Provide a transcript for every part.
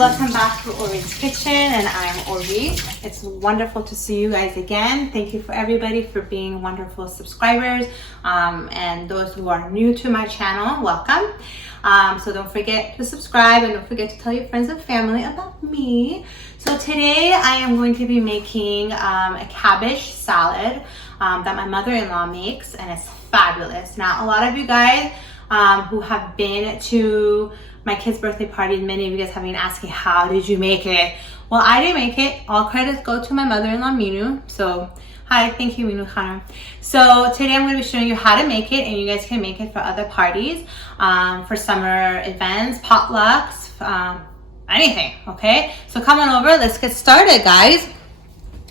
welcome back to Ori's Kitchen, and I'm Ori. It's wonderful to see you guys again. Thank you for everybody for being wonderful subscribers, and those who are new to my channel, welcome. So don't forget to subscribe, and don't forget to tell your friends and family about me. So today I am going to be making a cabbage salad that my mother-in-law makes, and it's fabulous. Now, a lot of you guys who have been to my kid's birthday party, many of you guys have been asking, how did you make it? Well, I didn't make it. All credits go to my mother-in-law, Minu. So, hi, thank you, Minu Khanum. So today I'm going to be showing you how to make it, and you guys can make it for other parties, for summer events, potlucks, anything, okay? So come on over, let's get started, guys.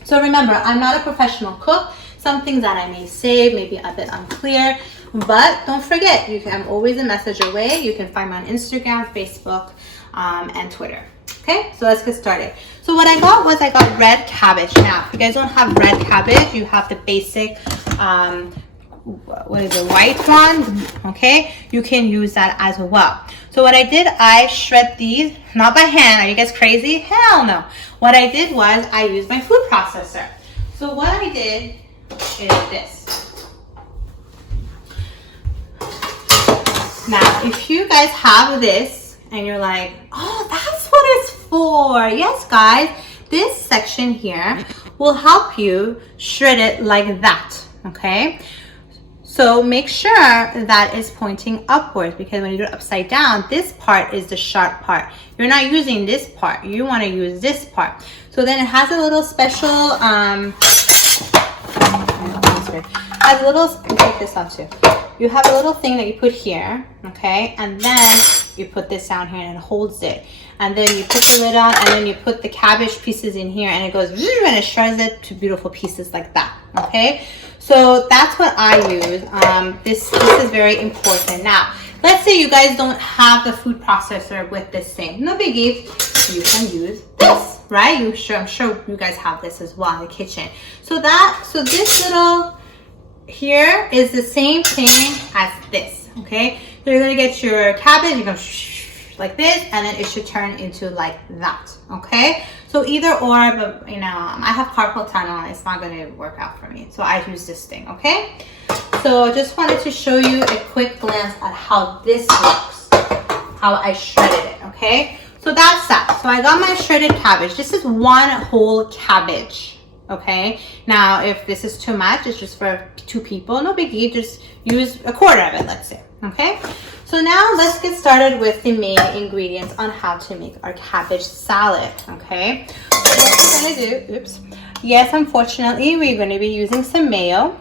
So remember, I'm not a professional cook. Some things that I may say may be a bit unclear, but don't forget, I'm always a message away. You can find me on Instagram, Facebook, and Twitter. Okay, so let's get started. So what I got was red cabbage. Now, if you guys don't have red cabbage, you have the basic, what is it, white one, okay? You can use that as well. So what I did, I shred these, not by hand. Are you guys crazy? Hell no. What I did was I used my food processor. So what I did is this. Now, if you guys have this and you're like, oh, that's what it's for. Yes, guys, this section here will help you shred it like that, okay? So make sure that it's pointing upwards, because when you do it upside down, this part is the sharp part. You're not using this part. You want to use this part. So then it has a little special, take this off too. You have a little thing that you put here, okay? And then you put this down here and it holds it. And then you put the lid on, and then you put the cabbage pieces in here, and it goes, and it shreds it to beautiful pieces like that, okay? So that's what I use. This is very important. Now, let's say you guys don't have the food processor with this thing. No biggie, you can use this, right? I'm sure you guys have this as well in the kitchen. So this little here is the same thing as this, okay? So you're gonna get your cabbage, you go like this, and then it should turn into like that, okay? So either or, but you know, I have carpal tunnel, it's not gonna work out for me. So I use this thing, okay? So I just wanted to show you a quick glance at how this works, how I shredded it, okay? So that's that. So I got my shredded cabbage. This is one whole cabbage. Okay, now if this is too much, it's just for 2 people, no biggie, just use a quarter of it, let's say. Okay, so now let's get started with the main ingredients on how to make our cabbage salad. Okay, so what we're gonna do, oops, yes, unfortunately we're going to be using some mayo.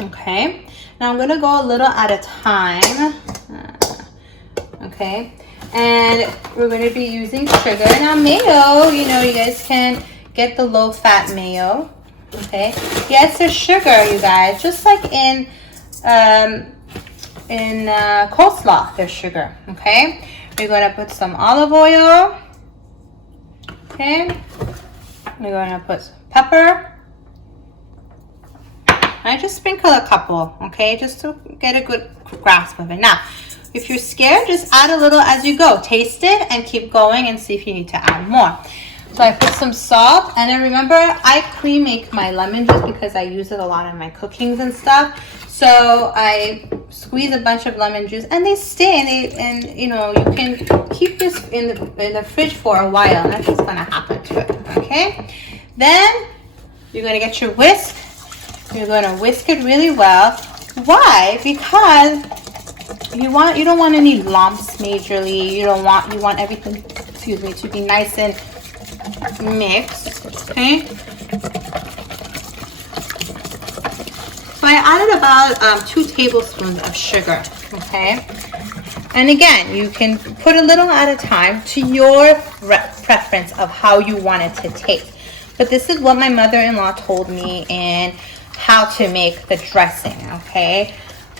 Okay, now I'm gonna go a little at a time. Okay, and we're going to be using sugar. Now mayo, you know, you guys can get the low-fat mayo, okay? Yes, there's sugar, you guys. Just like in coleslaw, there's sugar, okay? We're going to put some olive oil, okay? We're going to put some pepper. I just sprinkle a couple, okay? Just to get a good grasp of it. Now, if you're scared, just add a little as you go. Taste it and keep going and see if you need to add more. So I put some salt, and then remember, I pre-make my lemon juice because I use it a lot in my cookings and stuff. So I squeeze a bunch of lemon juice, and they stay, and you know, you can keep this in the fridge for a while. Nothing's gonna happen to it, okay? Then you're gonna get your whisk. You're gonna whisk it really well. Why? Because you don't want any lumps majorly. You want everything, excuse me, to be nice and mixed, okay? So I added about 2 tablespoons of sugar, okay? And again, you can put a little at a time to your preference of how you want it to taste. But this is what my mother-in-law told me and how to make the dressing, okay?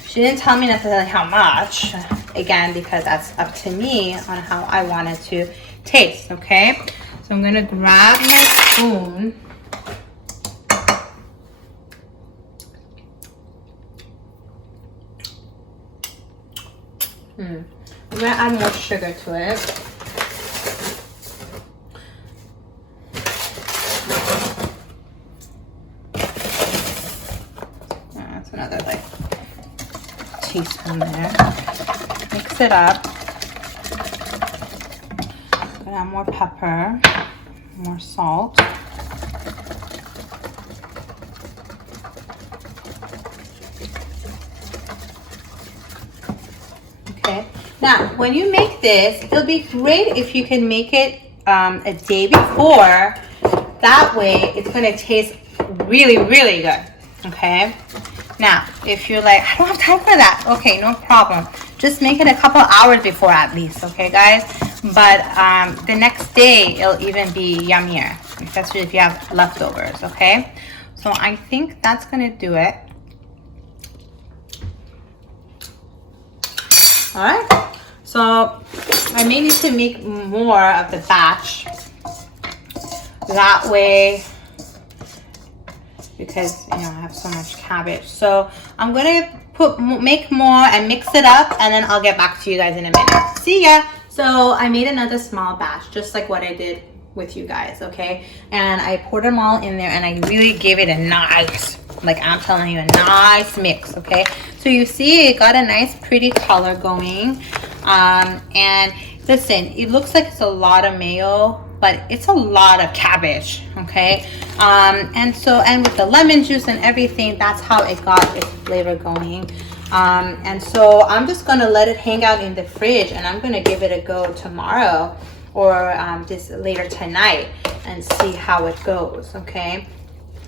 She didn't tell me necessarily how much, again, because that's up to me on how I want it to taste, okay? So I'm gonna grab my spoon. I'm gonna add more sugar to it. teaspoon there. Mix it up. Gonna add more pepper, more salt. Okay. Now, when you make this, it'll be great if you can make it a day before. That way, it's gonna taste really, really good. Okay. Now, if you're like, I don't have time for that. Okay, no problem. Just make it a couple hours before at least. Okay, guys. But the next day, it'll even be yummier, especially if you have leftovers. Okay. So I think that's gonna do it. All right, so I may need to make more of the batch. That way, because I have so much cabbage. So I'm gonna make more and mix it up, and then I'll get back to you guys in a minute. See ya. So I made another small batch, just like what I did with you guys, okay? And I poured them all in there, and I really gave it a nice, like I'm telling you, a nice mix, okay? So you see it got a nice pretty color going. And listen, it looks like it's a lot of mayo, but it's a lot of cabbage, okay? And with the lemon juice and everything, that's how it got its flavor going. And so I'm just gonna let it hang out in the fridge, and I'm gonna give it a go tomorrow or this later tonight and see how it goes, okay?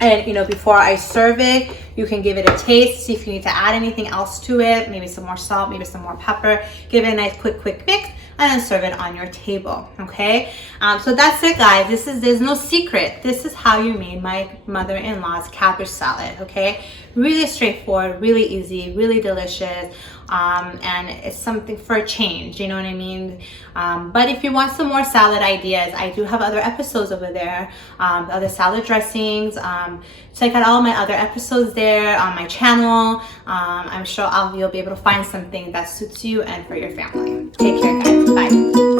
And before I serve it, you can give it a taste, see if you need to add anything else to it, maybe some more salt, maybe some more pepper. Give it a nice quick mix, and then serve it on your table, okay? So that's it, guys. There's no secret. This is how you made my mother-in-law's cabbage salad, okay? Really straightforward, really easy, really delicious. And it's something for a change, you know what I mean? But if you want some more salad ideas, I do have other episodes over there, other salad dressings. Check out all my other episodes there on my channel. I'm sure you'll be able to find something that suits you and for your family. Take care, guys. Bye.